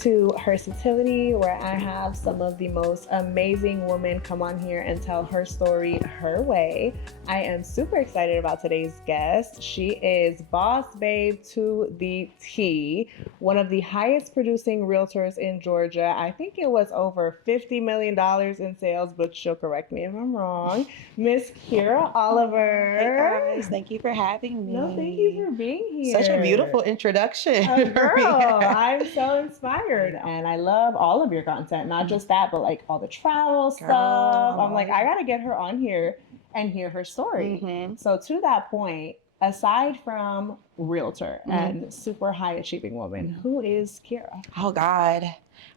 to Hersatility, where I have some of the most amazing women come on here and tell her story her way. I am super excited about today's guest. She is Boss Babe to the T, one of the highest producing realtors in Georgia. I think it was over $50 million in sales, but she'll correct me if I'm wrong. Miss Kira Oliver. Hey guys, thank you for having me. No, thank you for being here. Such a beautiful introduction. Girl, I'm so inspired, and I love all of your content. Not just that, but like all the travel stuff. I'm like, I gotta get her on here and hear her story. So to that point, aside from realtor and super high achieving woman, who is Kira? Oh God.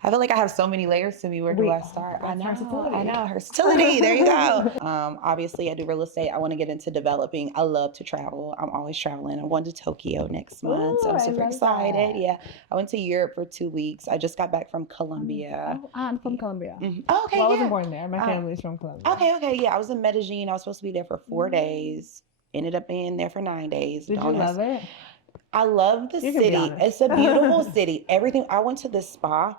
I feel like I have so many layers to me. Where do I start? I know. Hersatility. There you go. Obviously, I do real estate. I want to get into developing. I love to travel. I'm always traveling. I'm going to Tokyo next month, so I'm super excited. That. Yeah, I went to Europe for 2 weeks. I just got back from Colombia. Oh, I'm from Colombia. Oh, okay. Well, I wasn't born there. My family's from Colombia. Okay. Yeah, I was in Medellin. I was supposed to be there for 4 days. Ended up being there for 9 days. Did you love it? I love the city. It's a beautiful city. Everything. I went to the spa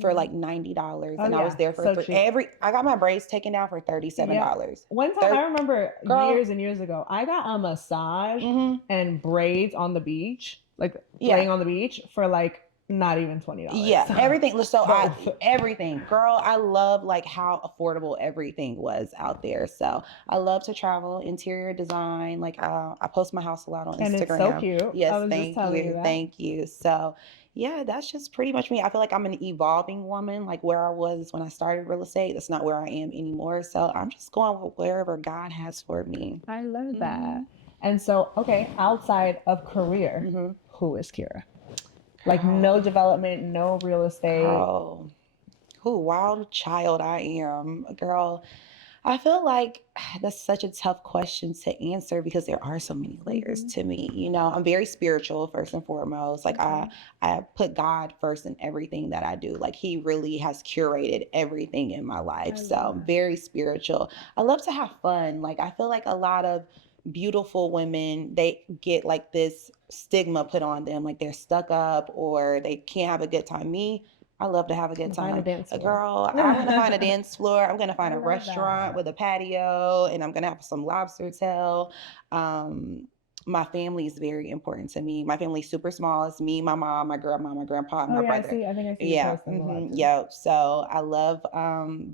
for like $90, and I was there for I got my braids taken down for $37. One time I remember years and years ago, I got a massage and braids on the beach, like laying on the beach for like not even $20. Yeah, everything. So everything, girl. I love like how affordable everything was out there. So I love to travel, interior design. Like I post my house a lot on Instagram. And it's so cute. Yes, thank you. So yeah, that's just pretty much me. I feel like I'm an evolving woman, like where I was when I started real estate. That's not where I am anymore. So I'm just going with wherever God has for me. I love that. And so, okay, outside of career, who is Kira? Like no development, no real estate. Oh, who wild child I am, girl. I feel like that's such a tough question to answer because there are so many layers to me. You know, I'm very spiritual first and foremost. Like I put God first in everything that I do. Like he really has curated everything in my life. So I'm very spiritual. I love to have fun. Like I feel like a lot of beautiful women, they get like this stigma put on them, like they're stuck up or they can't have a good time. Me, I love to have a good time. Girl, I'm going to find a dance floor. I'm going to find a restaurant with a patio, and I'm going to have some lobster tail. My family is very important to me. My family's super small. It's me, my mom, my grandma, my grandpa, and my brother. I think I see Yeah. So I love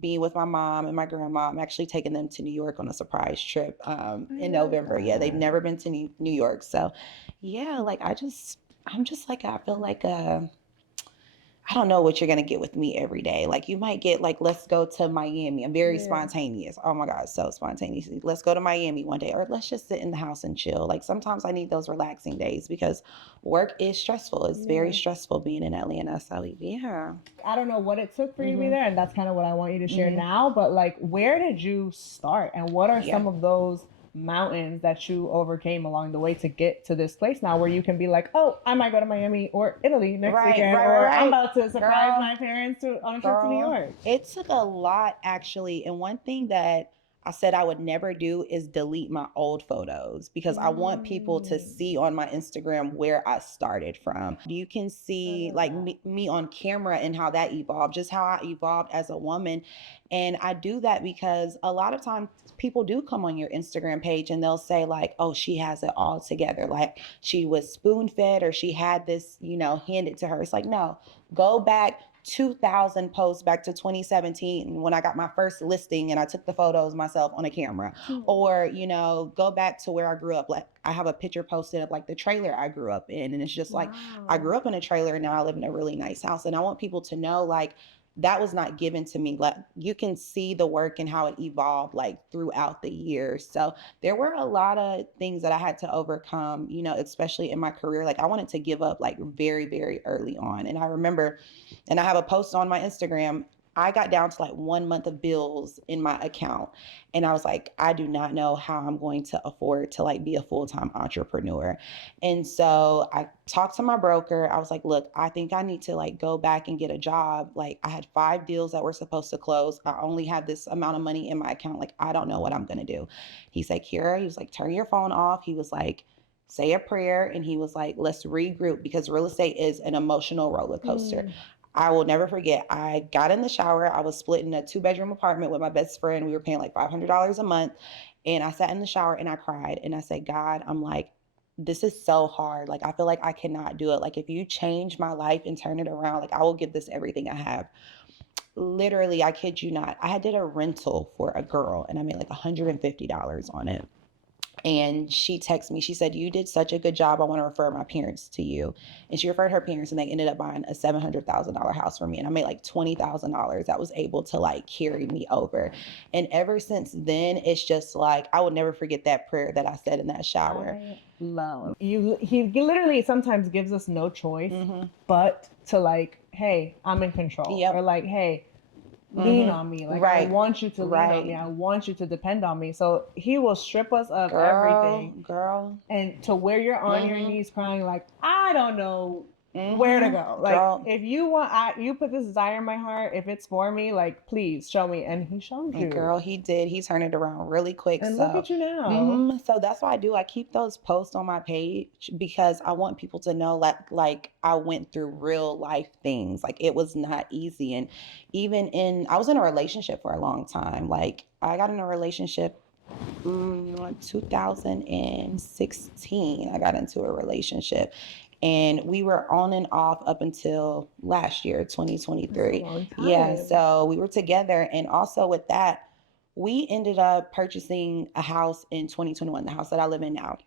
being with my mom and my grandma. I'm actually taking them to New York on a surprise trip in November. Yeah, they've never been to New York. So yeah, like I'm just like, I feel like I don't know what you're going to get with me every day. Like you might get like, let's go to Miami. I'm very spontaneous. Oh my God, so spontaneous. Let's go to Miami one day, or let's just sit in the house and chill. Like sometimes I need those relaxing days because work is stressful. It's very stressful being in Atlanta. So yeah. I don't know what it took for you to be there. And that's kind of what I want you to share now. But like, where did you start? And what are some of those mountains that you overcame along the way to get to this place now where you can be like, oh, I might go to Miami or Italy next weekend, or I'm about to surprise my parents on a trip to New York? It took a lot, actually. And one thing that I said I would never do is delete my old photos because I want people to see on my Instagram where I started from. You can see like me on camera and how that evolved, just how I evolved as a woman. And I do that because a lot of times people do come on your Instagram page and they'll say like, oh, she has it all together. Like she was spoon fed or she had this, handed to her. It's like, no, go back 2,000 posts back to 2017 when I got my first listing and I took the photos myself on a camera. Or, go back to where I grew up. Like I have a picture posted of like the trailer I grew up in. And it's just like, I grew up in a trailer and now I live in a really nice house. And I want people to know like, that was not given to me. Like you can see the work and how it evolved like throughout the years. So there were a lot of things that I had to overcome, especially in my career. Like I wanted to give up like very, very early on. And I remember, and I have a post on my Instagram, I got down to like 1 month of bills in my account. And I was like, I do not know how I'm going to afford to like be a full-time entrepreneur. And so I talked to my broker. I was like, look, I think I need to like go back and get a job. Like I had 5 deals that were supposed to close. I only have this amount of money in my account. Like, I don't know what I'm going to do. He's like, Kira, he was like, turn your phone off. He was like, say a prayer. And he was like, let's regroup because real estate is an emotional roller coaster. I will never forget. I got in the shower. I was split in a 2-bedroom apartment with my best friend. We were paying like $500 a month. And I sat in the shower and I cried. And I said, God, I'm like, this is so hard. Like, I feel like I cannot do it. Like, if you change my life and turn it around, like, I will give this everything I have. Literally, I kid you not. I had did a rental for a girl and I made like $150 on it. And she texted me. She said, you did such a good job. I want to refer my parents to you. And she referred her parents and they ended up buying a $700,000 house for me. And I made like $20,000 that was able to like carry me over. And ever since then, it's just like, I will never forget that prayer that I said in that shower. I love you. He literally sometimes gives us no choice but to like, hey, I'm in control. Yep. Or like, hey, lean on me. Like, I want you to lean on me. I want you to depend on me. So he will strip us of everything. Girl. And to where you're on your knees crying, like, I don't know where to go. Like, if you want, you put this desire in my heart. If it's for me, like, please show me. And he showed you. Girl, he did. He turned it around really quick. And look at you now. So that's what I do. I keep those posts on my page because I want people to know like I went through real life things. Like, it was not easy. And I was in a relationship for a long time. Like, I got in a relationship 2016. I got into a relationship. And we were on and off up until last year, 2023. Yeah, so we were together. And also with that, we ended up purchasing a house in 2021, the house that I live in now.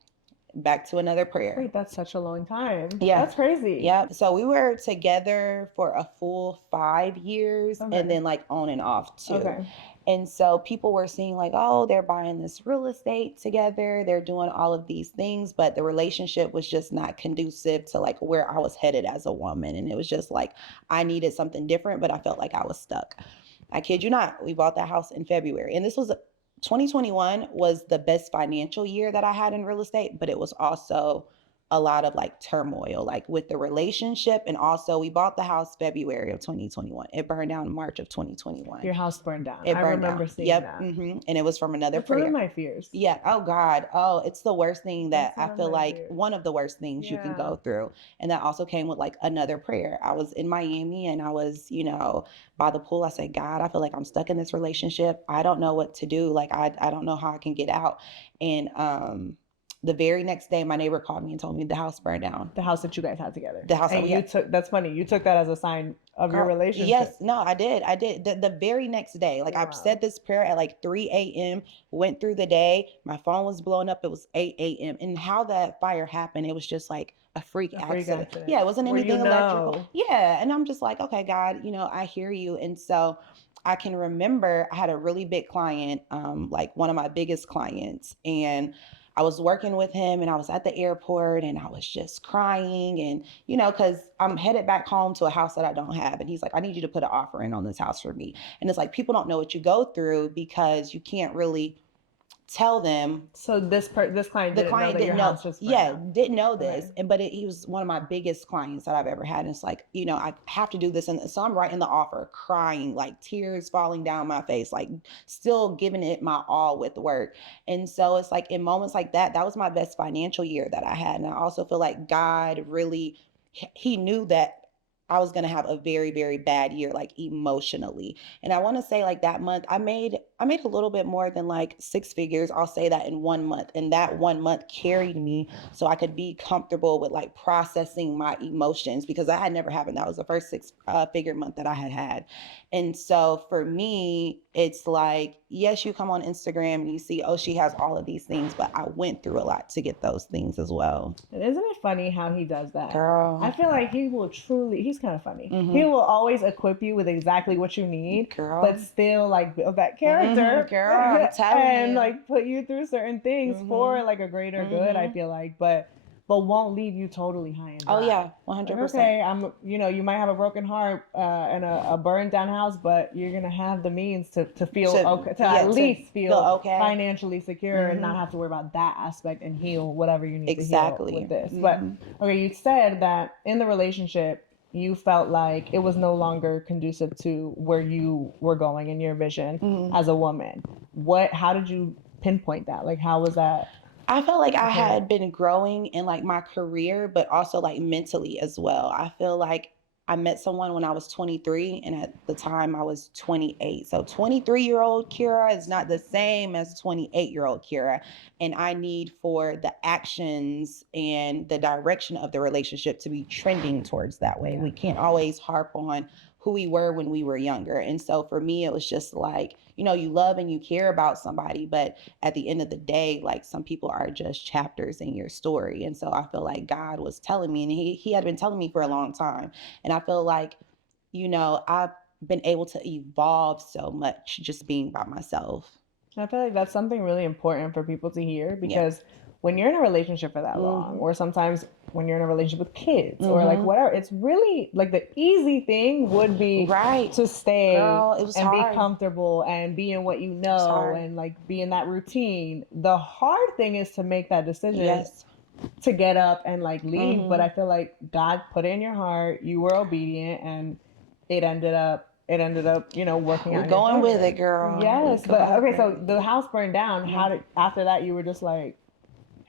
Back to another prayer. Wait, that's such a long time. Yeah. That's crazy. Yeah. So we were together for a full 5 years and then like on and off too. Okay. And so people were seeing like, oh, they're buying this real estate together. They're doing all of these things, but the relationship was just not conducive to like where I was headed as a woman. And it was just like, I needed something different, but I felt like I was stuck. I kid you not. We bought that house in February. And this was 2021 was the best financial year that I had in real estate, but it was also a lot of like turmoil, like with the relationship. And also we bought the house February of 2021. It burned down in March of 2021. Your house burned down. It burned I remember down. seeing that. And it was from another prayer. That's one of my fears. Yeah. Oh God. Oh, it's the worst thing that That's I feel like one of the worst things you can go through. And that also came with like another prayer. I was in Miami and I was, by the pool. I said, God, I feel like I'm stuck in this relationship. I don't know what to do. Like, I don't know how I can get out. And, the very next day, my neighbor called me and told me the house burned down. The house that you guys had together. The house that we had. That's funny. You took that as a sign of your relationship. Yes. No, I did. The very next day. Like, I said this prayer at like 3 a.m., went through the day. My phone was blowing up. It was 8 a.m. And how that fire happened, it was just like a freak accident. Yeah, it wasn't anything electrical. Yeah. And I'm just like, okay, God, I hear you. And so I can remember I had a really big client, like one of my biggest clients. And I was working with him and I was at the airport and I was just crying and, because I'm headed back home to a house that I don't have. And he's like, I need you to put an offer in on this house for me. And it's like, people don't know what you go through because you can't really tell them. So this client didn't know. Didn't know this. Right. But he was one of my biggest clients that I've ever had. And it's like, I have to do this. And so I'm writing the offer, crying, like tears falling down my face, like still giving it my all with work. And so it's like in moments like that was my best financial year that I had. And I also feel like God really, he knew that I was going to have a very, very bad year, like emotionally. And I want to say like that month, I made a little bit more than like 6 figures. I'll say that in 1 month. And that 1 month carried me so I could be comfortable with like processing my emotions because that had never happened. That was the first 6-figure month that I had. And so for me, it's like, yes, you come on Instagram and you see, oh, she has all of these things, but I went through a lot to get those things as well. And isn't it funny how he does that? Girl. I feel like he will he's kind of funny. He will always equip you with exactly what you need, but still like build that character, girl, I'm telling and you. like put you through certain things for like a greater good, I feel like, but won't leave you totally high and dry. Oh yeah, 100%. Like, okay, you might have a broken heart and a burned down house, but you're gonna have the means to feel okay, at least feel okay, financially secure, and not have to worry about that aspect and heal whatever you need to heal with this. But okay, you said that in the relationship you felt like it was no longer conducive to where you were going in your vision as a woman. How did you pinpoint that? Like, how was that? I felt like I had been growing in like my career, but also like mentally as well. I feel like I met someone when I was 23, and at the time I was 28. So 23-year-old Kira is not the same as 28-year-old Kira. And I need for the actions and the direction of the relationship to be trending towards that way. We can't always harp on who we were when we were younger. And so for me, it was just like, you know, you love and you care about somebody, but at the end of the day, like, some people are just chapters in your story. And so I feel like God was telling me, and he had been telling me for a long time. And I feel like, you know, I've been able to evolve so much just being by myself. I feel like that's something really important for people to hear, Yeah. because when you're in a relationship for that long, or sometimes when you're in a relationship with kids or like whatever, it's really like the easy thing would be Right. to stay Girl, it was and hard. be comfortable and be in what you know hard. and like be in that routine. The hard thing is to make that decision Yes. to get up and like leave. But I feel like God put it in your heart, you were obedient, and it ended up, you know, working out. We're in your going with favor. it, girl. Yes, We're but going okay, so with it. the house burned down. How did, after that, you were just like,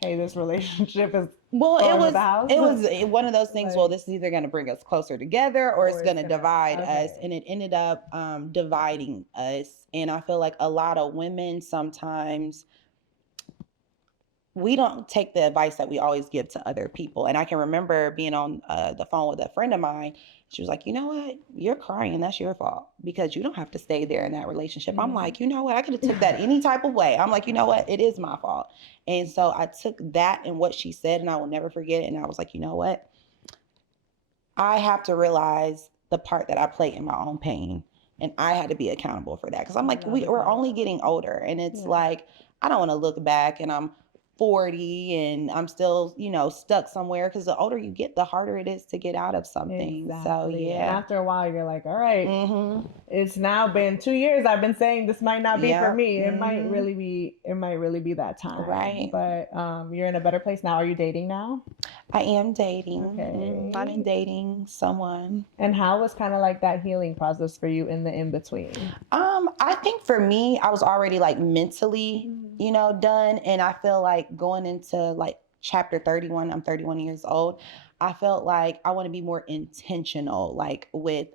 hey, this relationship is Well, going with the house? it was one of those things. Like- well, this is either going to bring us closer together, or it's going to divide us, okay. and it ended up dividing us. And I feel like a lot of women sometimes, we don't take the advice that we always give to other people. And I can remember being on the phone with a friend of mine. She was like, you know what? You're crying. That's your fault, because you don't have to stay there in that relationship. I'm like, you know what? I could have took that any type of way. I'm like, you know what? It is my fault. And so I took that and what she said, and I will never forget it. And I was like, you know what? I have to realize the part that I play in my own pain. And I had to be accountable for that. Because I'm like, we're only getting older. And it's like, I don't want to look back and I'm 40 and I'm still, you know, stuck somewhere. Because the older you get, the harder it is to get out of something. Exactly. So, And yeah. after a while, you're like, all right, it's now been 2 years. I've been saying this might not be for me. It might really be. It might really be that time. Right. But you're in a better place now. Are you dating now? I am dating. Okay. I'm dating someone. And how was kind of like that healing process for you in the in between? I think for me, I was already like mentally, you know, done. And I feel like going into like chapter 31, I'm 31 years old. I felt like I want to be more intentional, like with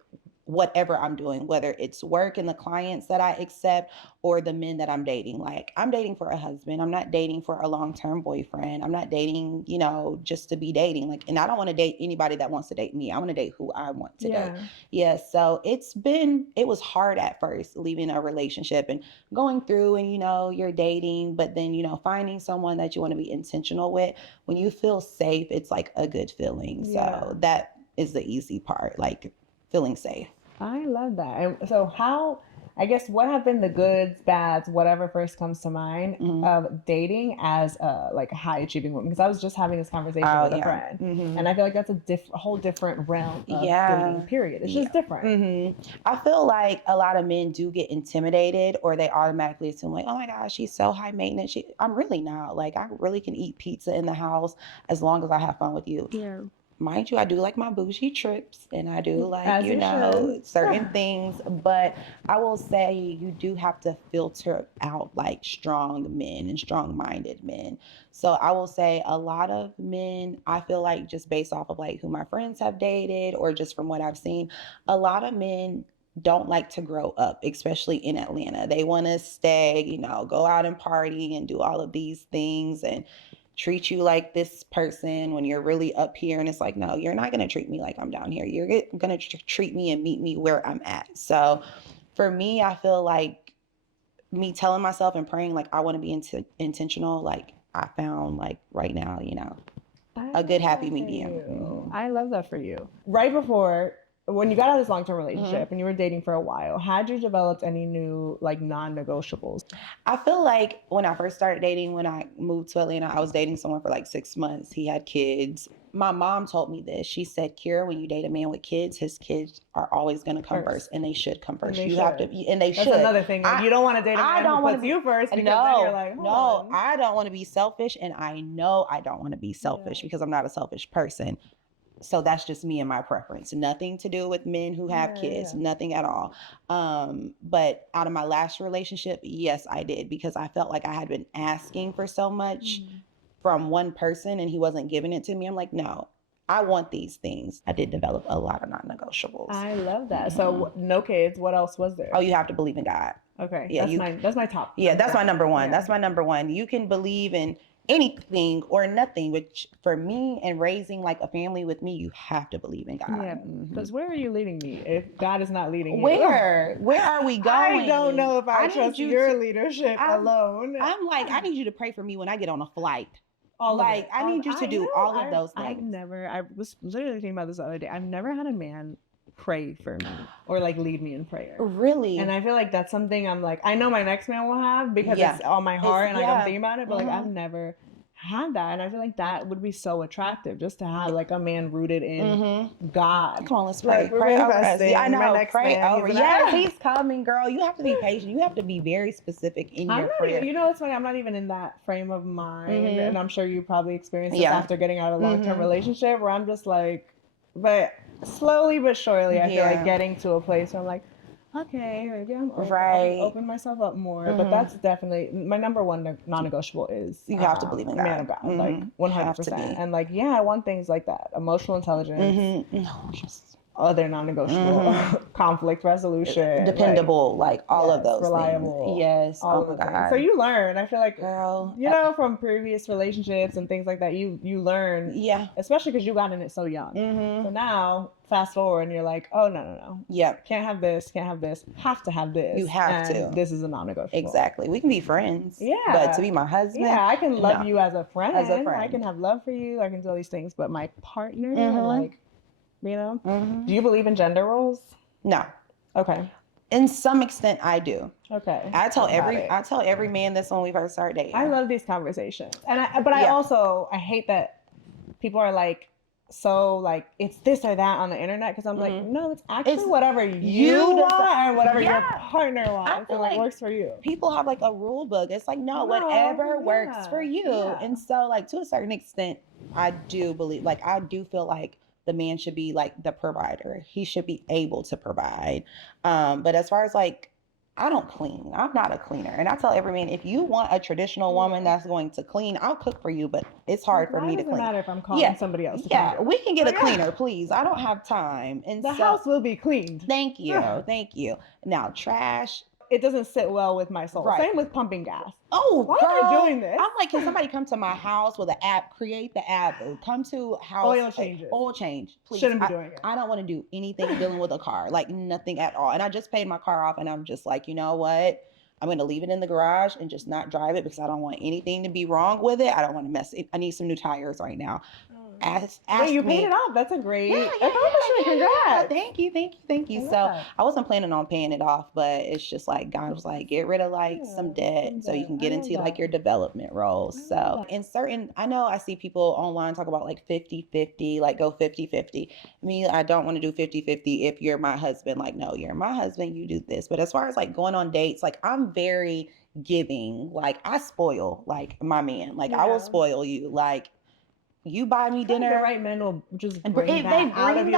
whatever I'm doing, whether it's work and the clients that I accept or the men that I'm dating. Like, I'm dating for a husband. I'm not dating for a long-term boyfriend. I'm not dating, you know, just to be dating. Like, and I don't want to date anybody that wants to date me. I want to date who I want to date. Yeah. So it was hard at first, leaving a relationship and going through, and, you know, you're dating, but then, you know, finding someone that you want to be intentional with. When you feel safe, it's like a good feeling. So that is the easy part, like feeling safe. I love that. And so I guess, what have been the goods, bads, whatever first comes to mind of dating as a high achieving woman? Because I was just having this conversation with a friend, and I feel like that's a whole different realm of dating, period. It's just different. I feel like a lot of men do get intimidated, or they automatically assume like, oh my gosh, she's so high maintenance. I'm really not. Like, I really can eat pizza in the house as long as I have fun with you. Yeah. Mind you, I do like my bougie trips, and I do like, you know, certain things, but I will say you do have to filter out like strong men and strong-minded men. So I will say a lot of men, I feel like, just based off of like who my friends have dated or just from what I've seen, a lot of men don't like to grow up, especially in Atlanta. They want to stay, you know, go out and party and do all of these things and treat you like this person when you're really up here. And it's like, no, you're not going to treat me like I'm down here. You're going to treat me and meet me where I'm at. So for me, I feel like me telling myself and praying, like, I want to be intentional. Like, I found like right now, you know, a good happy medium. I love that for you. Right before, when you got out of this long-term relationship and you were dating for a while, had you developed any new like non-negotiables? I feel like when I first started dating, when I moved to Atlanta, I was dating someone for like 6 months. He had kids. My mom told me this. She said, Kira, when you date a man with kids, his kids are always going to come first, and they should come first. Have to, and they should. That's another thing. You don't want to date a man who puts you first, because then you're like, no, I don't want to be selfish, and I know I don't want to be selfish because I'm not a selfish person. So that's just me and my preference. Nothing to do with men who have kids, nothing at all. But out of my last relationship, yes, I did, because I felt like I had been asking for so much from one person and he wasn't giving it to me. I'm like, no, I want these things. I did develop a lot of non-negotiables. I love that. So no kids. What else was there? Oh, you have to believe in God. Okay. Yeah, that's my top. Yeah, that's my number one. Yeah. That's my number one. You can believe in anything or nothing, which for me and raising like a family with me, you have to believe in God. Yeah, because where are you leading me if God is not leading you? Where are we going? I don't know if I trust your leadership alone. I'm like, I need you to pray for me when I get on a flight. I need you to do all of those things. I was literally thinking about this the other day. I've never had a man pray for me or like lead me in prayer. Really? And I feel like that's something I'm like, I know my next man will have because it's on my heart and like I'm thinking about it, but like I've never had that, and I feel like that would be so attractive just to have like a man rooted in God. Come on, let's pray. Like, pray over us. I know. Pray man, over. Yes, he's coming, girl. You have to be patient. You have to be very specific in your prayer. You know, it's funny. I'm not even in that frame of mind, and I'm sure you probably experienced this after getting out of a long-term relationship, where I'm just like, but slowly but surely, I feel like getting to a place where I'm like, okay, maybe I'm open myself up more. But that's definitely my number one non-negotiable is you have to believe in God. Man of God, like 100%. And like, I want things like that: emotional intelligence, other non-negotiable, conflict resolution, dependable, like all of those reliable, things. Yes, all of God. So you learn. I feel like, girl, you know, from previous relationships and things like that, you learn. Yeah, especially because you got in it so young. So now, fast forward, and you're like, oh no. Yeah, can't have this. Have to have this. You have to. This is a non-negotiable. Exactly. We can be friends. Yeah. But to be my husband, I can love you as a friend. As a friend, I can have love for you. I can do all these things. But my partner, like, you know, do you believe in gender roles? No. Okay. In some extent, I do. Okay. I tell every man this when we first start dating. I love these conversations, and I hate that people are like, so like it's this or that on the internet, because I'm like, no, it's actually whatever you want and whatever your partner wants and like works for you. People have like a rule book. It's like, no, whatever works for you. And so like to a certain extent, I do believe, like I do feel like the man should be like the provider. He should be able to provide. But as far as like, I don't clean. I'm not a cleaner. And I tell every man, if you want a traditional woman that's going to clean, I'll cook for you, but it's hard for me to clean. It doesn't matter if I'm calling somebody else. We can get a cleaner, please. I don't have time. And the house will be cleaned. Thank you. Thank you. Now, trash, it doesn't sit well with my soul. Right. Same with pumping gas. Oh, why are you doing this? I'm like, can somebody come to my house with an app, create the app, or come to house oil change, please. Shouldn't be doing it. I don't want to do anything dealing with a car, like nothing at all. And I just paid my car off, and I'm just like, you know what? I'm going to leave it in the garage and just not drive it because I don't want anything to be wrong with it. I don't want to mess it. I need some new tires right now. Wait, you paid it off. That's a great accomplishment. Congrats. Thank you. So I wasn't planning on paying it off, but it's just like God was like, get rid of like some debt so you can get into like your development roles. So I know I see people online talk about like 50-50, like go 50-50. Me, I don't want to do 50-50 if you're my husband. Like, no, you're my husband, you do this. But as far as like going on dates, like I'm very giving. Like I spoil like my man. Like I will spoil you. Like you buy me dinner. The right men will just bring that out of you.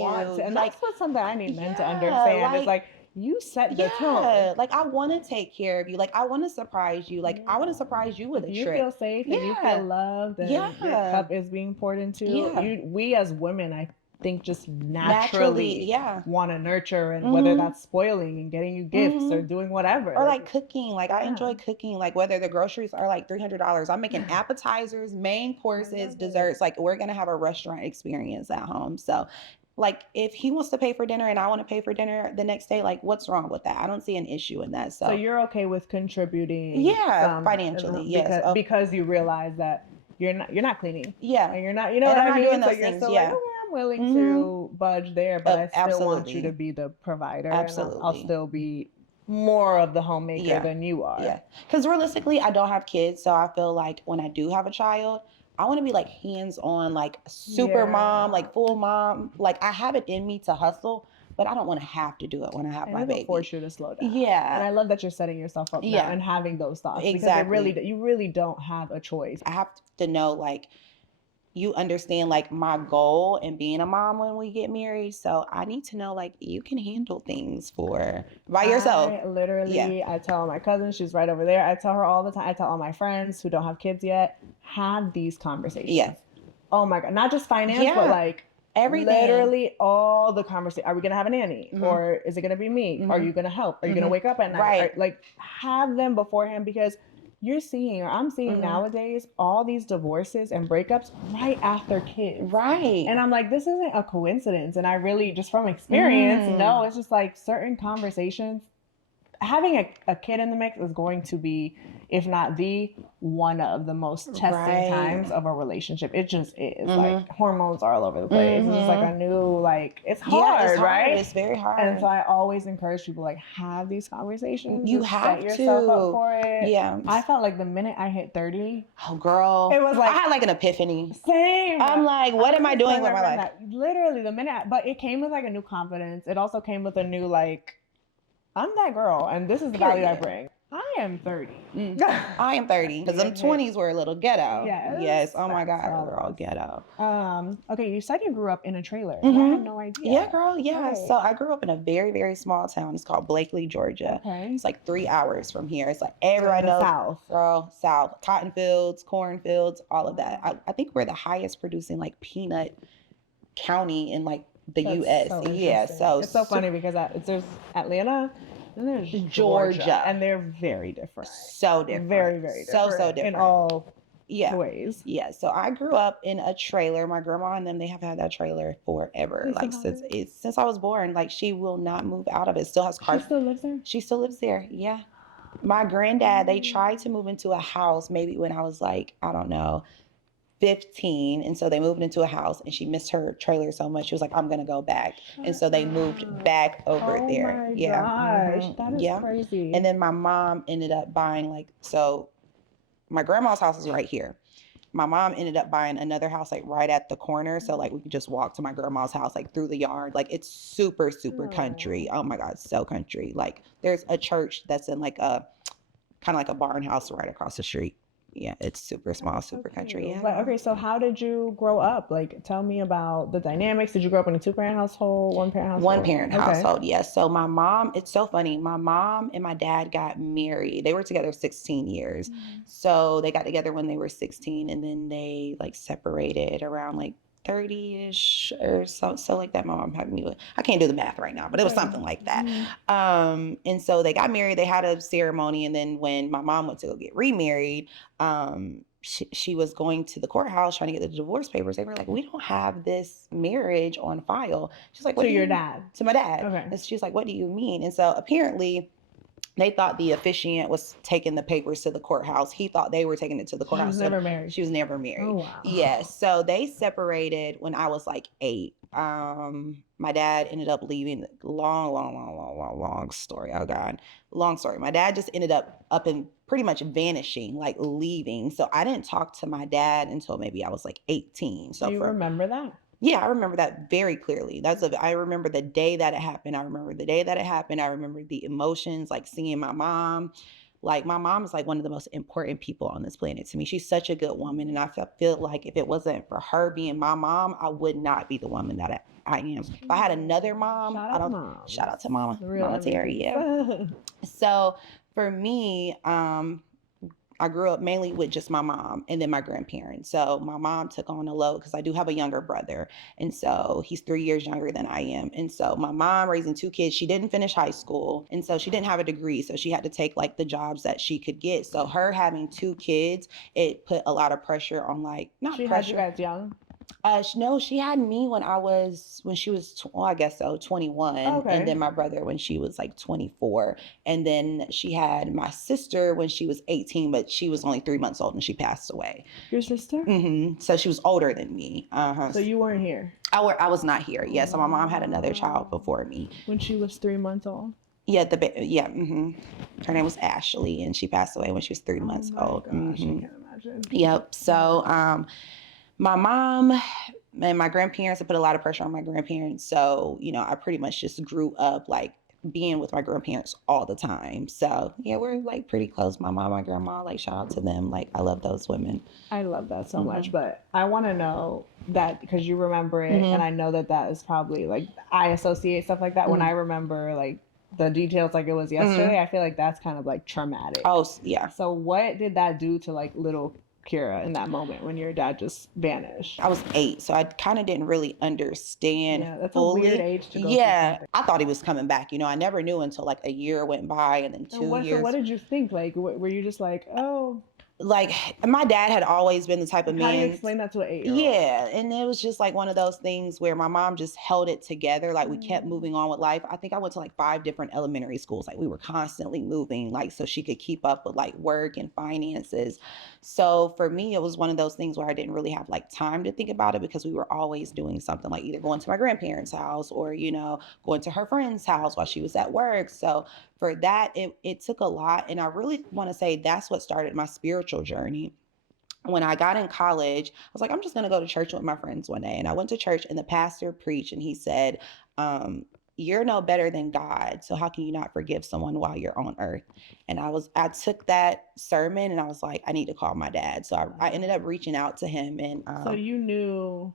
Like, and like, that's something I need men to understand. Like, it's like you set the tone. Like I want to take care of you. Like I want to surprise you. Like I want to surprise you with a trip. You feel safe and you feel loved and your cup is being poured into. We as women, I think, just naturally want to nurture, and whether that's spoiling and getting you gifts or doing whatever, or like cooking. Like I enjoy cooking, like whether the groceries are like $300, I'm making appetizers, main courses, desserts. Like we're gonna have a restaurant experience at home. So like if he wants to pay for dinner and I want to pay for dinner the next day, like what's wrong with that? I don't see an issue in that. So you're okay with contributing financially, because you realize that you're not cleaning, and you're not, you know, and what I mean? Doing those things, like, willing to budge there, but I still want you to be the provider. Absolutely. And I'll still be more of the homemaker than you are. Yeah. Because realistically, I don't have kids. So I feel like when I do have a child, I want to be like hands-on, like super mom, like full mom. Like I have it in me to hustle, but I don't want to have to do it when I have my baby. Force you to slow down. Yeah. And I love that you're setting yourself up now and having those thoughts. Exactly. Because you really don't have a choice. I have to know, like, you understand like my goal in being a mom when we get married. So I need to know like you can handle things by yourself. I tell my cousin, she's right over there. I tell her all the time. I tell all my friends who don't have kids yet, have these conversations. Yeah. Oh my God. Not just finance, but like everything. Literally all the conversation. Are we going to have a nanny? Mhm. Or is it going to be me? Mhm. Are you going to help? Are you going to Mhm. wake up at night? Right. Like have them beforehand, because you're seeing, or I'm seeing nowadays, all these divorces and breakups right after kids. Right. And I'm like, this isn't a coincidence. And I really, just from experience, know it's just like certain conversations. Having a kid in the mix is going to be, if not the one of the most testing times of a relationship. It just is. Like hormones are all over the place. It's just like a new, like, it's hard, it's hard, right? It's very hard. And so I always encourage people, like, have these conversations. You just have set yourself to. up for it. Yeah. I felt like the minute I hit 30. Oh, girl. It was like, I had like an epiphany. Same. I'm like, what am I doing with my life? Literally the minute, but it came with like a new confidence. It also came with a new, like, I'm that girl, and this is the value I bring. I am 30. I am 30. Because them 20s were a little ghetto. Yes. Oh my God, girl, ghetto. Okay, you said you grew up in a trailer. I had no idea. Yeah, girl. Yeah. Right. So I grew up in a very, very small town. It's called Blakely, Georgia. Okay. It's like 3 hours from here. It's like everyone knows. South. Girl, South. Cotton fields, cornfields, all of that. I think we're the highest producing like peanut county in like the U.S. So so it's so funny because there's Atlanta and there's Georgia, and they're very different. So different. Very, very different. So different in all ways. Yeah. So I grew up in a trailer. My grandma and them, they have had that trailer forever. Like since I was born. Like she will not move out of it. Still has cars. She still lives there? She still lives there. Yeah. My granddad, they tried to move into a house maybe when I was like, I don't know, 15, and so they moved into a house, and she missed her trailer so much she was like, I'm gonna go back, and so they moved back over there. Oh my gosh, that is crazy. And then my mom ended up buying so my grandma's house is right here. My mom ended up buying another house like right at the corner, so like we could just walk to my grandma's house like through the yard. Like it's super country. Oh my God, so country. Like there's a church that's in like a kind of like a barn house right across the street. Yeah, it's super small, super country. Yeah. But okay, so how did you grow up? Like, tell me about the dynamics. Did you grow up in a 2-parent household, 1-parent household? 1-parent household, yes. So my mom, it's so funny. My mom and my dad got married. They were together 16 years. So they got together when they were 16, and then they like separated around like 30-ish or so like that. My mom had me with, I can't do the math right now, but it was something like that. And so they got married, they had a ceremony, and then when my mom went to go get remarried, she was going to the courthouse trying to get the divorce papers. They were like, we don't have this marriage on file. She's like, what to do your you dad? To my dad. Okay. And she's like, what do you mean? And so apparently they thought the officiant was taking the papers to the courthouse. He thought they were taking it to the courthouse. She was never married. She was never married. Oh, wow. Yes. So they separated when I was like 8. My dad ended up leaving. Long story. Oh God. Long story. My dad just ended up and pretty much vanishing, like leaving. So I didn't talk to my dad until maybe I was like 18. So do you remember that? Yeah, I remember that very clearly. I remember the day that it happened. I remember the emotions, like seeing my mom. Like my mom is like one of the most important people on this planet to me. She's such a good woman. And I feel like if it wasn't for her being my mom, I would not be the woman that I am. If I had another mom, shout out to Mama. Mama Terry, yeah. So for me, I grew up mainly with just my mom and then my grandparents. So my mom took on a load because I do have a younger brother. And so he's 3 years younger than I am. And so my mom raising 2 kids, she didn't finish high school. And so she didn't have a degree. So she had to take like the jobs that she could get. So her having 2 kids, it put a lot of pressure on She had you guys young? No, she had me when she was, I guess so, 21. Okay. And then my brother when she was like 24. And then she had my sister when she was 18, but she was only 3 months old and she passed away. Your sister? Mm-hmm. So she was older than me. So you weren't here? I was not here. Yeah. So my mom had another child before me. When she was 3 months old? Yeah, her name was Ashley, and she passed away when she was 3 months old. Gosh, I can't imagine. Yep. So, my mom and my grandparents, I put a lot of pressure on my grandparents. So, I pretty much just grew up like being with my grandparents all the time. So yeah, we're like pretty close. My mom, my grandma, like shout out to them. Like I love those women. I love that so much, but I want to know that because you remember it, and I know that is probably like, I associate stuff like that when I remember like the details like it was yesterday. I feel like that's kind of like traumatic. Oh yeah. So what did that do to like little Kira, in that moment when your dad just vanished? I was 8, so I kind of didn't really understand That's fully. a weird age to go through Yeah, something. I thought he was coming back. I never knew until like a year went by and then 2 So years. what did you think? Like, were you just like, oh, Like, my dad had always been the type of how do you man. explain that to an 8-year-old? Yeah, and it was just like one of those things where my mom just held it together. Like, we kept moving on with life. I think I went to like 5 different elementary schools. Like, we were constantly moving, like, so she could keep up with like work and finances. So for me, it was one of those things where I didn't really have like time to think about it because we were always doing something, like either going to my grandparents' house or, going to her friend's house while she was at work. So for that, it took a lot. And I really want to say that's what started my spiritual journey. When I got in college, I was like, I'm just going to go to church with my friends one day. And I went to church and the pastor preached and he said, you're no better than God. So how can you not forgive someone while you're on earth? And I took that sermon and I was like, I need to call my dad. So I ended up reaching out to him. And So you knew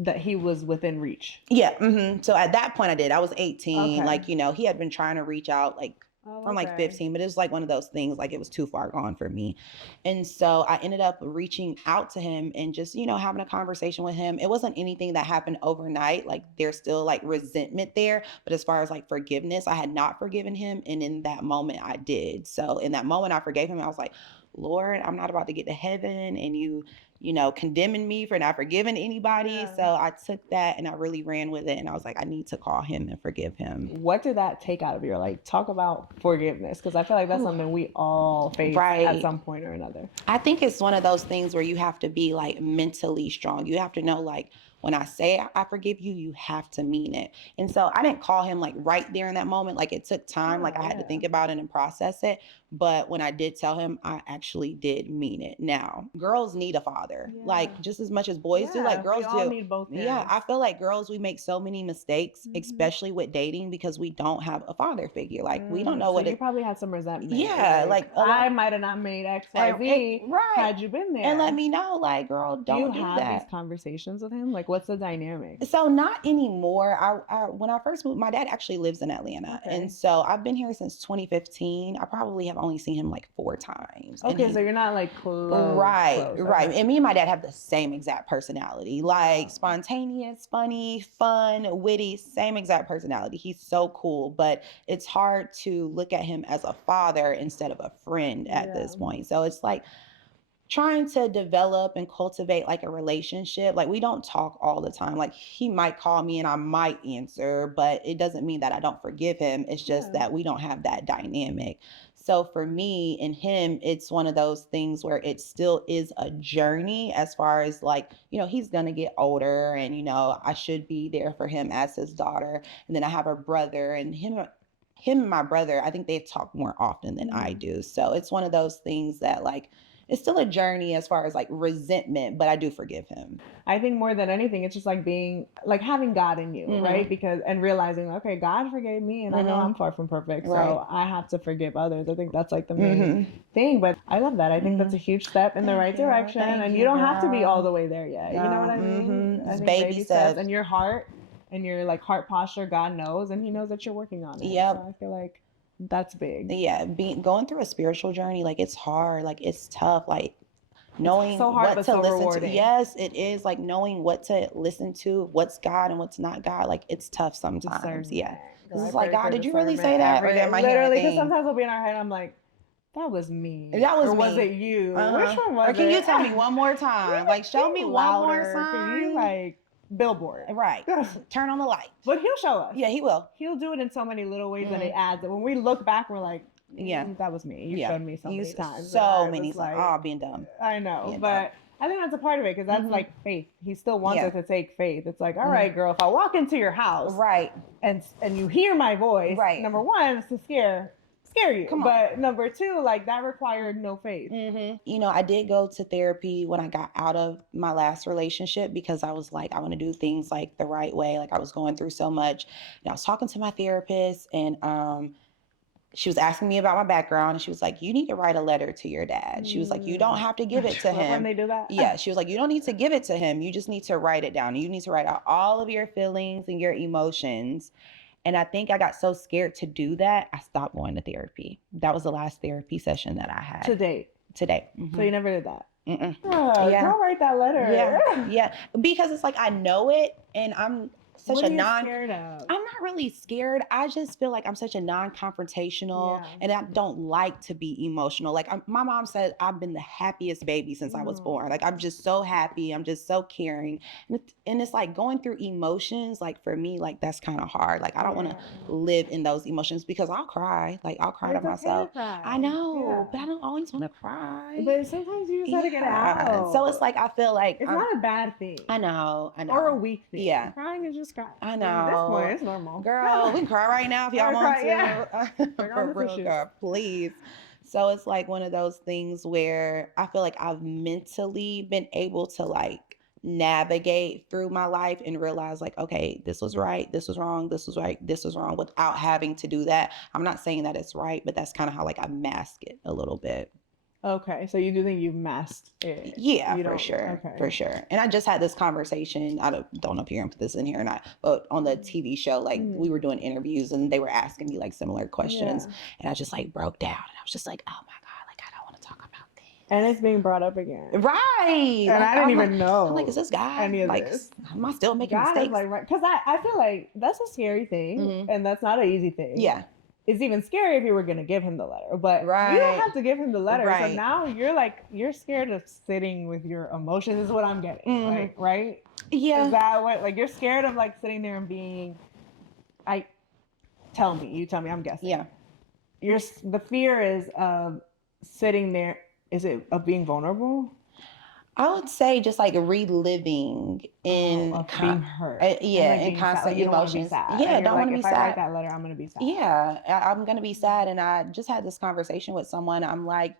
that he was within reach? Yeah. So at that point I did. I was 18. Okay. Like, he had been trying to reach out like from like 15, but it was like one of those things, like it was too far gone for me. And so I ended up reaching out to him and just, having a conversation with him. It wasn't anything that happened overnight. Like, there's still like resentment there. But as far as like forgiveness, I had not forgiven him. And in that moment I did. So in that moment I forgave him. I was like, Lord, I'm not about to get to heaven and you condemning me for not forgiving anybody. Yeah. So I took that and I really ran with it. And I was like, I need to call him and forgive him. What did that take out of you? Like, talk about forgiveness, because I feel like that's something we all face at some point or another. I think it's one of those things where you have to be like mentally strong. You have to know, like, when I say I forgive you, you have to mean it. And so I didn't call him like right there in that moment. Like, it took time. Like, I had to think about it and process it. But when I did tell him, I actually did mean it. Now, girls need a father, like just as much as boys do. Like, girls we all need both parents. Yeah, I feel like girls, we make so many mistakes, especially with dating, because we don't have a father figure. Like, we don't know so what you probably had some resentment. Yeah, like I might have not made X, Y, Z had you been there. And let me know, like, girl, don't do you have that. these conversations with him? Like, what's the dynamic? So not anymore. I when I first moved, my dad actually lives in Atlanta. And so I've been here since 2015. I probably have only seen him like 4 times. Okay, so you're not like close. Right. Okay. And me and my dad have the same exact personality. Like, spontaneous, funny, fun, witty, same exact personality. He's so cool, but it's hard to look at him as a father instead of a friend at this point. So it's like trying to develop and cultivate like a relationship. Like, we don't talk all the time. Like, he might call me and I might answer, but it doesn't mean that I don't forgive him. It's just that we don't have that dynamic. So for me and him, it's one of those things where it still is a journey, as far as like, he's going to get older and, I should be there for him as his daughter. And then I have a brother, and him and my brother, I think they talk more often than I do. So it's one of those things that, like, it's still a journey as far as like resentment, but I do forgive him. I think more than anything, it's just like having God in you, right? And realizing, okay, God forgave me, and I know I'm far from perfect, so I have to forgive others. I think that's like the main thing. But I love that. I think that's a huge step in the right direction, and you don't have to be all the way there yet. You know what I mean? I think baby steps, and your heart and your like heart posture, God knows, and He knows that you're working on it. Yep. So I feel like that's big. Yeah, going through a spiritual journey, like, it's hard, like, it's tough, like knowing so hard, what but to so listen rewarding. to. Yes, it is, like knowing what to listen to, what's God and what's not God. Like, it's tough sometimes. Yeah, this is like, God, did you really say that? Or am I literally? Because sometimes we'll be in our head, I'm like, that was me. That was or me. Was it you? Which one was it? Or can you tell me one more time? Like, show me one more sign. Can you like billboard? Right. Turn on the light. But He'll show us. Yeah, He will. He'll do it in so many little ways that it adds. That when we look back, we're like, that was me. You showed me so many times. So many times. Oh, being dumb. I know, but I think that's a part of it, because that's like faith. He still wants us to take faith. It's like, all right, girl, if I walk into your house, and you hear my voice, number one, it's to scare you. But number two, like, that required no faith. I did go to therapy when I got out of my last relationship, because I was like, I want to do things like the right way. Like, I was going through so much, and I was talking to my therapist, and she was asking me about my background, and she was like, you need to write a letter to your dad. She was like, you don't have to give it to him. When they do that? Yeah. She was like, you don't need to give it to him. You just need to write it down. You need to write out all of your feelings and your emotions. And I think I got so scared to do that, I stopped going to therapy. That was the last therapy session that I had. To date. Mm-hmm. So you never did that? Mm-mm. Yeah. Don't write that letter. Yeah. Because it's like I know it, and I'm such What a are you non. scared of? I'm not really scared. I just feel like I'm such a non-confrontational, Yeah. and I don't like to be emotional. Like my mom said, I've been the happiest baby since I was Mm. born. Like I'm just so happy. I'm just so caring, and it's like going through emotions. Like for me, like that's kind of hard. Like I don't want to live in those emotions because I'll cry. Like I'll cry to It's okay myself. to cry. I know, but Yeah. I don't always want to cry. But sometimes you just gotta get it Yeah. out. So it's like I feel like It's not a bad thing. I know. Or a weak thing. Yeah. Crying is just crying. I At this know. point, it's normal. Girl, we can cry right now if y'all Or want cry, to. yeah. For real, girl, please. So it's like one of those things where I feel like I've mentally been able to like navigate through my life and realize like, okay, this was right, this was wrong, this was right, this was wrong, without having to do that. I'm not saying that it's right, but that's kind of how like I mask it a little bit. Okay, so you do think you've masked it? Yeah, You for don't- sure. Okay. For sure. And I just had this conversation. I don't know if you're gonna put this in here or not, but on the TV show, like we were doing interviews and they were asking me like similar questions. Yeah. And I just like broke down and I was just like, oh my God, like I don't want to talk about this. And it's being brought up again. Right. And Like, I didn't even like, know. I'm like, is this guy? any of Like, this? am I still making God mistakes? is like, right. Because I feel like that's a scary thing. And that's not an easy thing. Yeah. It's even scary if you were going to give him the letter. But you don't have to give him the letter. Right. So now you're scared of sitting with your emotions is what I'm getting. Like, right? Yeah. Is that what, like, you're scared of like sitting there and being, you tell me, I'm guessing. Yeah. The fear is of sitting there. Is it of being vulnerable? I would say just like reliving in of being hurt. in constant emotions. Yeah, don't want to be sad. If I write that letter, I'm going to be sad. Yeah, I'm going to be sad. And I just had this conversation with someone. I'm like,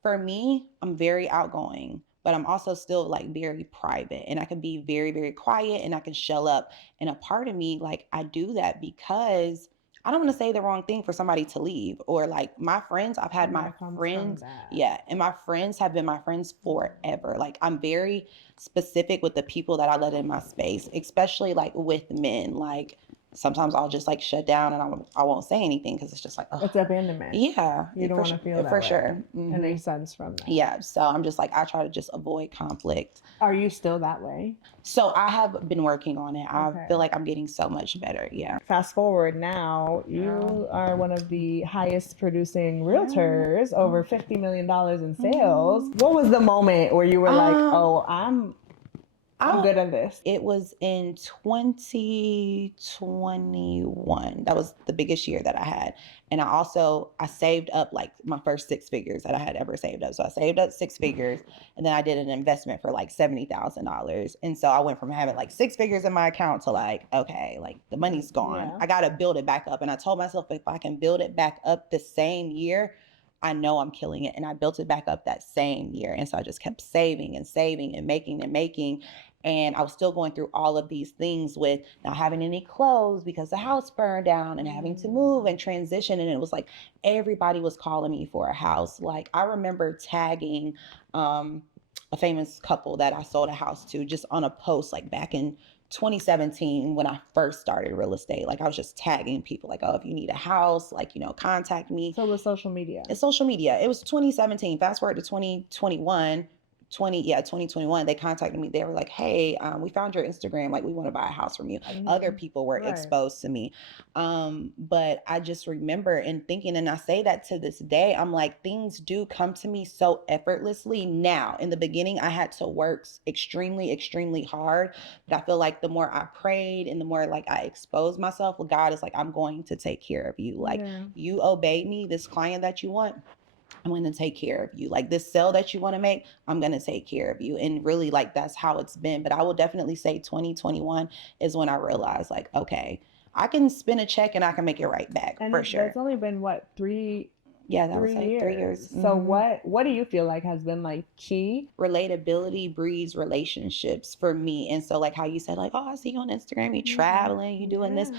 for me, I'm very outgoing, but I'm also still like very private, and I can be very, very quiet, and I can shell up. And a part of me, like I do that because I don't want to say the wrong thing for somebody to leave, or like my friends, I've had my friends. Yeah. And my friends have been my friends forever. Like I'm very specific with the people that I let in my space, especially like with men. Like sometimes I'll just like shut down and I won't say anything because it's just like, it's abandonment. Yeah. You don't want to feel that for way. sure. And makes sense from that. Yeah. So I'm just like, I try to just avoid conflict. Are you still that way? So I have been working on it. I feel like I'm getting so much better. Yeah. Fast forward now, you are one of the highest producing realtors, over $50 million in sales. What was the moment where you were like, oh, I'm good at this? It was in 2021. That was the biggest year that I had. And I saved up like my first 6 figures that I had ever saved up. So I saved up 6 figures, and then I did an investment for like $70,000. And so I went from having like 6 figures in my account to like, okay, like the money's gone. Yeah. I got to build it back up. And I told myself, if I can build it back up the same year, I know I'm killing it. And I built it back up that same year. And so I just kept saving and saving and making and making. And I was still going through all of these things with not having any clothes because the house burned down and having to move and transition. And it was like everybody was calling me for a house. Like I remember tagging a famous couple that I sold a house to just on a post like back in 2017 when I first started real estate. Like I was just tagging people like, oh, if you need a house, like, contact me. So it was social media. It's social media. It was 2017. Fast forward to 2021. 2021, they contacted me. They were like, hey, we found your Instagram. Like, we want to buy a house from you. Other people were exposed to me. But I just remember and thinking, and I say that to this day, I'm like, things do come to me so effortlessly now. In the beginning, I had to work extremely, extremely hard. But I feel like the more I prayed and the more like I exposed myself, well, God is like, I'm going to take care of you. Like, you obeyed me, this client that you want, I'm going to take care of you. Like this sale that you want to make, I'm going to take care of you. And really like that's how it's been. But I will definitely say 2021 is when I realized like, okay, I can spin a check and I can make it right back for sure. It's only been what, 3 Yeah, that was like 3 years. So what do you feel like has been like key? Relatability breeds relationships for me. And so like how you said like, oh, I see you on Instagram, you traveling, you doing this.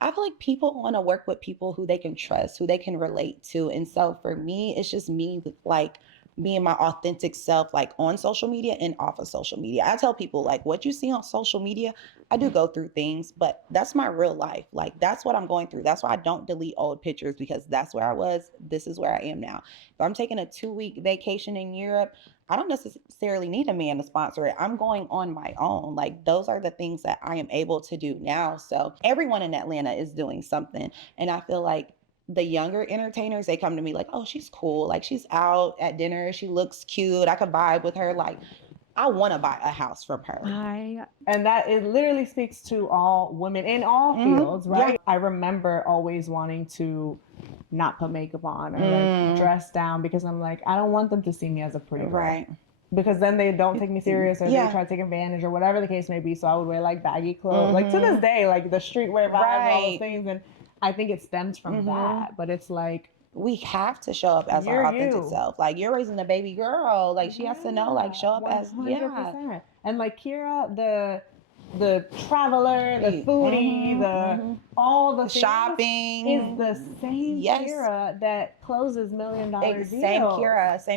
I feel like people want to work with people who they can trust, who they can relate to. And so for me, it's just me like being my authentic self, like on social media and off of social media. I tell people like what you see on social media, I do go through things, but that's my real life. Like that's what I'm going through. That's why I don't delete old pictures because that's where I was. This is where I am now. If I'm taking a 2-week vacation in Europe, I don't necessarily need a man to sponsor it. I'm going on my own. Like, those are the things that I am able to do now. So everyone in Atlanta is doing something. And I feel like the younger entertainers, they come to me like, oh, she's cool. Like, she's out at dinner. She looks cute. I could vibe with her. Like, I want to buy a house from her. And that it literally speaks to all women in all fields, right? Yeah. I remember always wanting to not put makeup on or like dress down because I'm like, I don't want them to see me as a pretty girl. Right. Because then they don't take me serious or they try to take advantage or whatever the case may be. So I would wear like baggy clothes. Like to this day, like the streetwear vibe, all those things. And I think it stems from that. But it's like, we have to show up as our authentic self. Like, you're raising a baby girl. Like, she has to know, like, show up 100%. As, And like Kira, the traveler, the foodie, all the shopping is the same Kira that closes $1 million deals. Same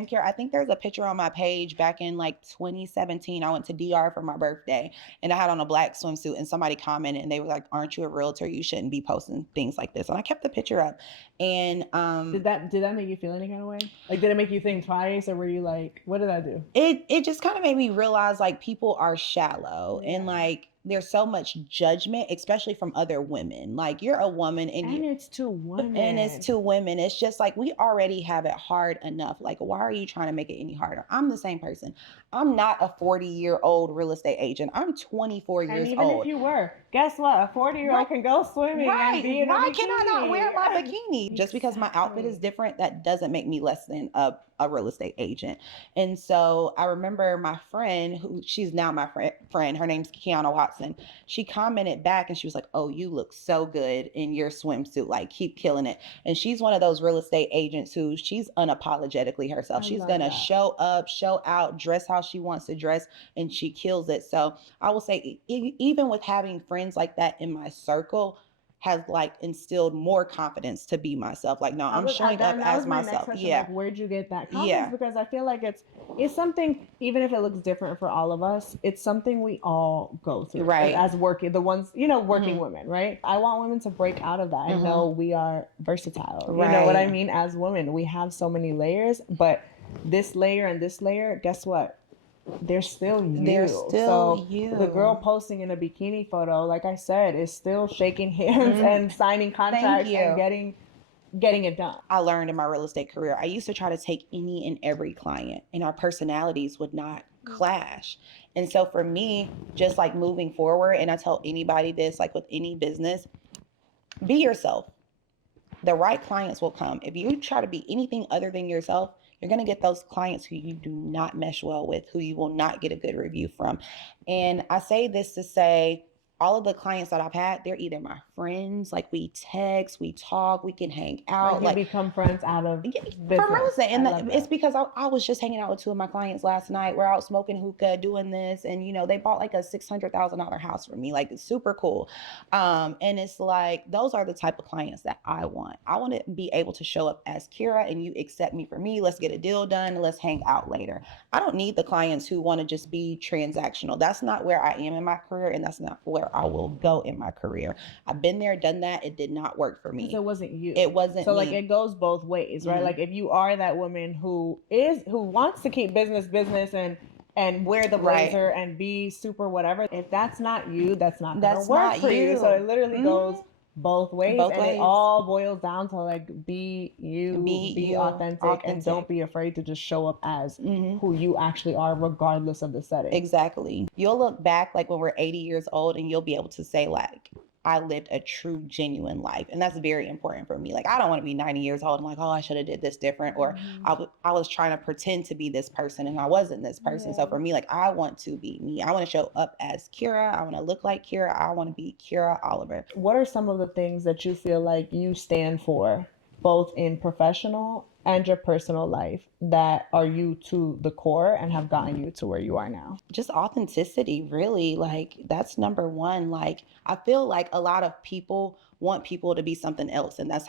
Kira. I think there's a picture on my page back in like 2017. I went to DR for my birthday and I had on a black swimsuit and somebody commented and they were like, aren't you a realtor? You shouldn't be posting things like this. And I kept the picture up. And did that make you feel any kind of way? Like, did it make you think twice or were you like, what did I do? It just kind of made me realize like people are shallow and like there's so much judgment, especially from other women. Like, you're a woman and it's two women. It's just like, we already have it hard enough. Like, why are you trying to make it any harder? I'm the same person. I'm not a 40-year-old real estate agent. I'm 24 years old. And even if you were, guess what? A 40-year-old can go swimming and be in a bikini. Why can I not wear my bikini? Just because my outfit is different, that doesn't make me less than a real estate agent. And so I remember my friend, who she's now my friend, her name's Kiana Watson. She commented back and she was like, oh, you look so good in your swimsuit. Like, keep killing it. And she's one of those real estate agents who she's unapologetically herself. She's going to show up, show out, dress how she wants to dress, and she kills it. So I will say, even with having friends like that in my circle, has like instilled more confidence to be myself. Like, no, I'm showing up as myself. Like, where'd you get that confidence? Because I feel like it's something, even if it looks different for all of us, it's something we all go through. Right. As working, the ones, working women, right? I want women to break out of that. I know we are versatile. Right. You know what I mean? As women, we have so many layers, but this layer and this layer, guess what? They're still you. So the girl posting in a bikini photo, like I said, is still shaking hands and signing contracts and getting it done. I learned in my real estate career, I used to try to take any and every client, and our personalities would not clash. And so for me, just like moving forward, and I tell anybody this, like with any business, be yourself. The right clients will come. If you try to be anything other than yourself, you're going to get those clients who you do not mesh well with, who you will not get a good review from. And I say this to say, all of the clients that I've had, they're either my friends, like we text, we talk, we can hang out. Like you become friends out of business. From real estate. And it's because I was just hanging out with two of my clients last night. We're out smoking hookah, doing this. And, they bought like a $600,000 house for me. Like, it's super cool. And it's like, those are the type of clients that I want. I want to be able to show up as Kira and you accept me for me. Let's get a deal done. And let's hang out later. I don't need the clients who want to just be transactional. That's not where I am in my career. And that's not where I will go in my career. I've been there, done that. It did not work for me. So it wasn't you. It wasn't so me. Like, it goes both ways, right? Like, if you are that woman who wants to keep business and wear the blazer and be super whatever, if that's not you, that's not gonna work for you. So it literally goes both ways. It all boils down to like, be you, be authentic, and don't be afraid to just show up as who you actually are, regardless of the setting. Exactly. You'll look back like when we're 80 years old and you'll be able to say like, I lived a true, genuine life. And that's very important for me. Like, I don't want to be 90 years old and like, oh, I should have did this different. Or I was trying to pretend to be this person and I wasn't this person. So for me, like, I want to be me. I want to show up as Kira. I want to look like Kira. I want to be Kira Oliver. What are some of the things that you feel like you stand for, both in professional and your personal life, that are you to the core and have gotten you to where you are now? Just authenticity, really. Like, that's number one. Like, I feel like a lot of people want people to be something else, and that's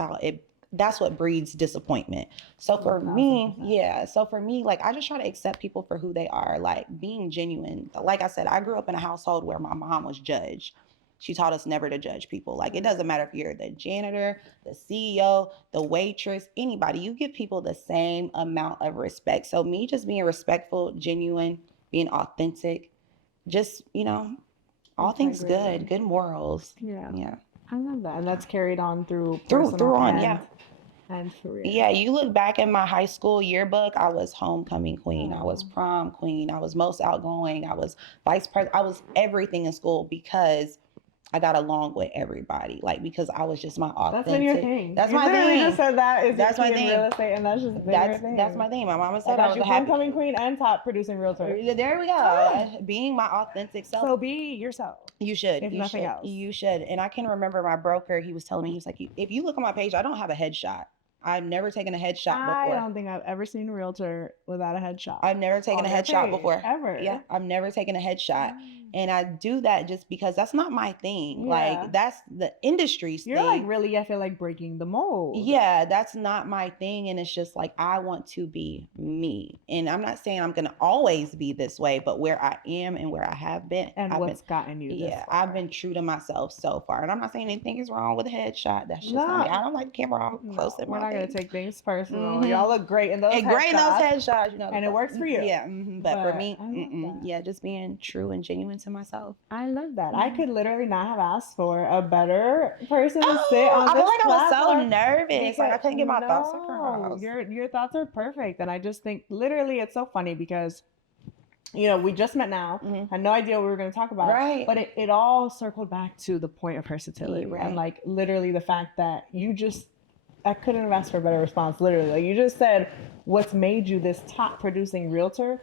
what breeds disappointment. So for me, like, I just try to accept people for who they are, like being genuine. Like I said, I grew up in a household where my mom was judged. She taught us never to judge people. Like, it doesn't matter if you're the janitor, the CEO, the waitress, anybody. You give people the same amount of respect. So me just being respectful, genuine, being authentic, just, all things good morals. Yeah. I love that. And that's carried on through and career. Yeah, you look back at my high school yearbook, I was homecoming queen. I was prom queen. I was most outgoing. I was vice president. I was everything in school because I got along with everybody, like, because I was just my authentic. That's been your thing. That's you my thing. Just said that's my thing. Real estate, and that's just your thing. That's my thing. My mama said I was a homecoming queen and top producing realtor. There we go. Being my authentic self. So be yourself. You should. If nothing else. You should. And I can remember my broker. He was telling me, he was like, if you look on my page, I don't have a headshot. I've never taken a headshot before. I don't think I've ever seen a realtor without a headshot. I've never taken a headshot before. Ever. Yeah, I've never taken a headshot. And I do that just because that's not my thing. Yeah. Like, that's the industry's thing. You're like, really, I feel like breaking the mold. Yeah, that's not my thing. And it's just like, I want to be me. And I'm not saying I'm going to always be this way, but where I am and where I have been. And what's gotten you this far. I've been true to myself so far. And I'm not saying anything is wrong with a headshot. That's just not me. I don't like the camera all close at my face. We're not going to take things personal. Y'all look great in those headshots. Great in those headshots. And it works for you. Yeah. But for me, just being true and genuine to myself. I love that. I could literally not have asked for a better person to sit on this I feel like platform. I was so nervous. Like, I couldn't get my thoughts across. Your thoughts are perfect. And I just think literally it's so funny because we just met now. Had no idea what we were going to talk about. Right. But it all circled back to the point of Hersatility. Right. And like literally the fact that I couldn't have asked for a better response. Literally. Like, you just said what's made you this top producing realtor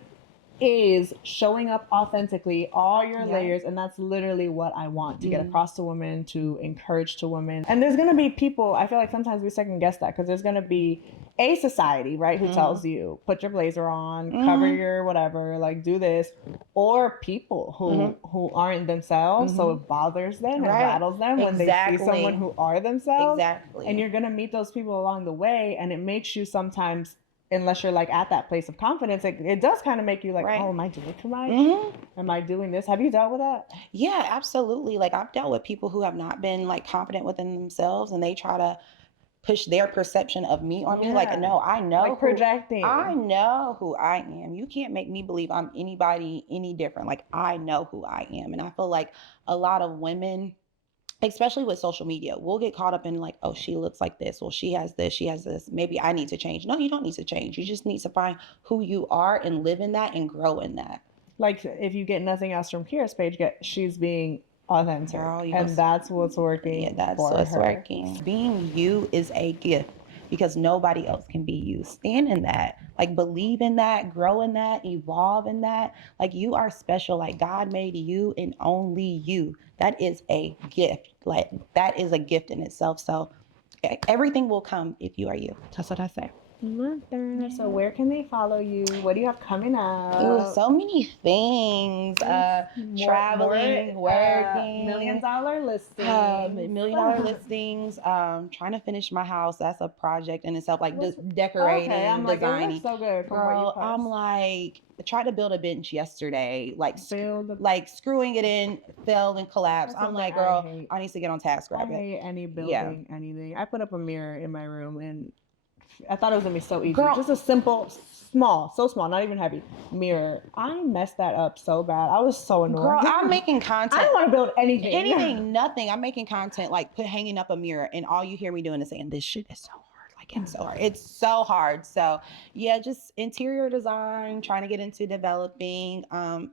is showing up authentically, all your layers, and that's literally what I want to get across to women, to encourage to women. And there's gonna be people, I feel like sometimes we second guess that, because there's gonna be a society, right, who tells you, put your blazer on, cover your whatever, like do this, or people who aren't themselves, so it bothers them and rattles them when they see someone who are themselves. Exactly. And you're gonna meet those people along the way, and it makes you sometimes, unless you're like at that place of confidence, it does kind of make you like, oh, am I doing too much? Am I doing this? Have you dealt with that? Yeah, absolutely. Like, I've dealt with people who have not been like confident within themselves, and they try to push their perception of me on me. Like, no, I know. Like projecting. I know who I am. You can't make me believe I'm anybody any different. Like, I know who I am. And I feel like a lot of women, especially with social media, we'll get caught up in like, oh, she looks like this. Well, she has this. Maybe I need to change. No, you don't need to change. You just need to find who you are and live in that and grow in that. Like, if you get nothing else from Kira's page, she's being authentic. And that's what's working. Yeah, that's what's working. Being you is a gift because nobody else can be you. Stand in that. Like, believe in that, grow in that, evolve in that. Like, you are special. Like, God made you and only you. That is a gift. Like, that is a gift in itself. So everything will come if you are you. That's what I say. Love that. So where can they follow you? What do you have coming up? Ooh, so many things. Traveling, working. $1 million listings. $1 million listings. Trying to finish my house. That's a project in itself. Like, just decorating, designing. Like, it looks so good from what you post. I'm like, I tried to build a bench yesterday. Like, screwing it in, failed and collapsed. I'm like, girl, I need to get on task. I hate any building, anything. I put up a mirror in my room and I thought it was gonna be so easy. Girl, just a simple, so small, not even heavy mirror. I messed that up so bad. I was so annoyed. Girl, I'm making content. I don't want to build anything. Nothing. I'm making content, like hanging up a mirror, and all you hear me doing is saying, "This shit is so hard." Like, it's so hard. It's so hard. So yeah, just interior design, trying to get into developing,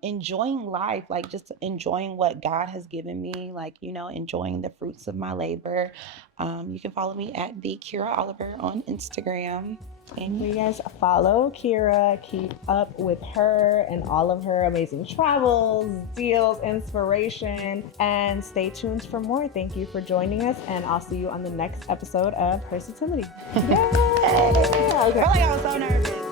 enjoying life, like just enjoying what God has given me, like, enjoying the fruits of my labor. You can follow me at the Kira Oliver on Instagram. And you guys follow Kira, keep up with her and all of her amazing travels, deals, inspiration, and stay tuned for more. Thank you for joining us, and I'll see you on the next episode of Hersatility. Yay! I feel like I was so nervous.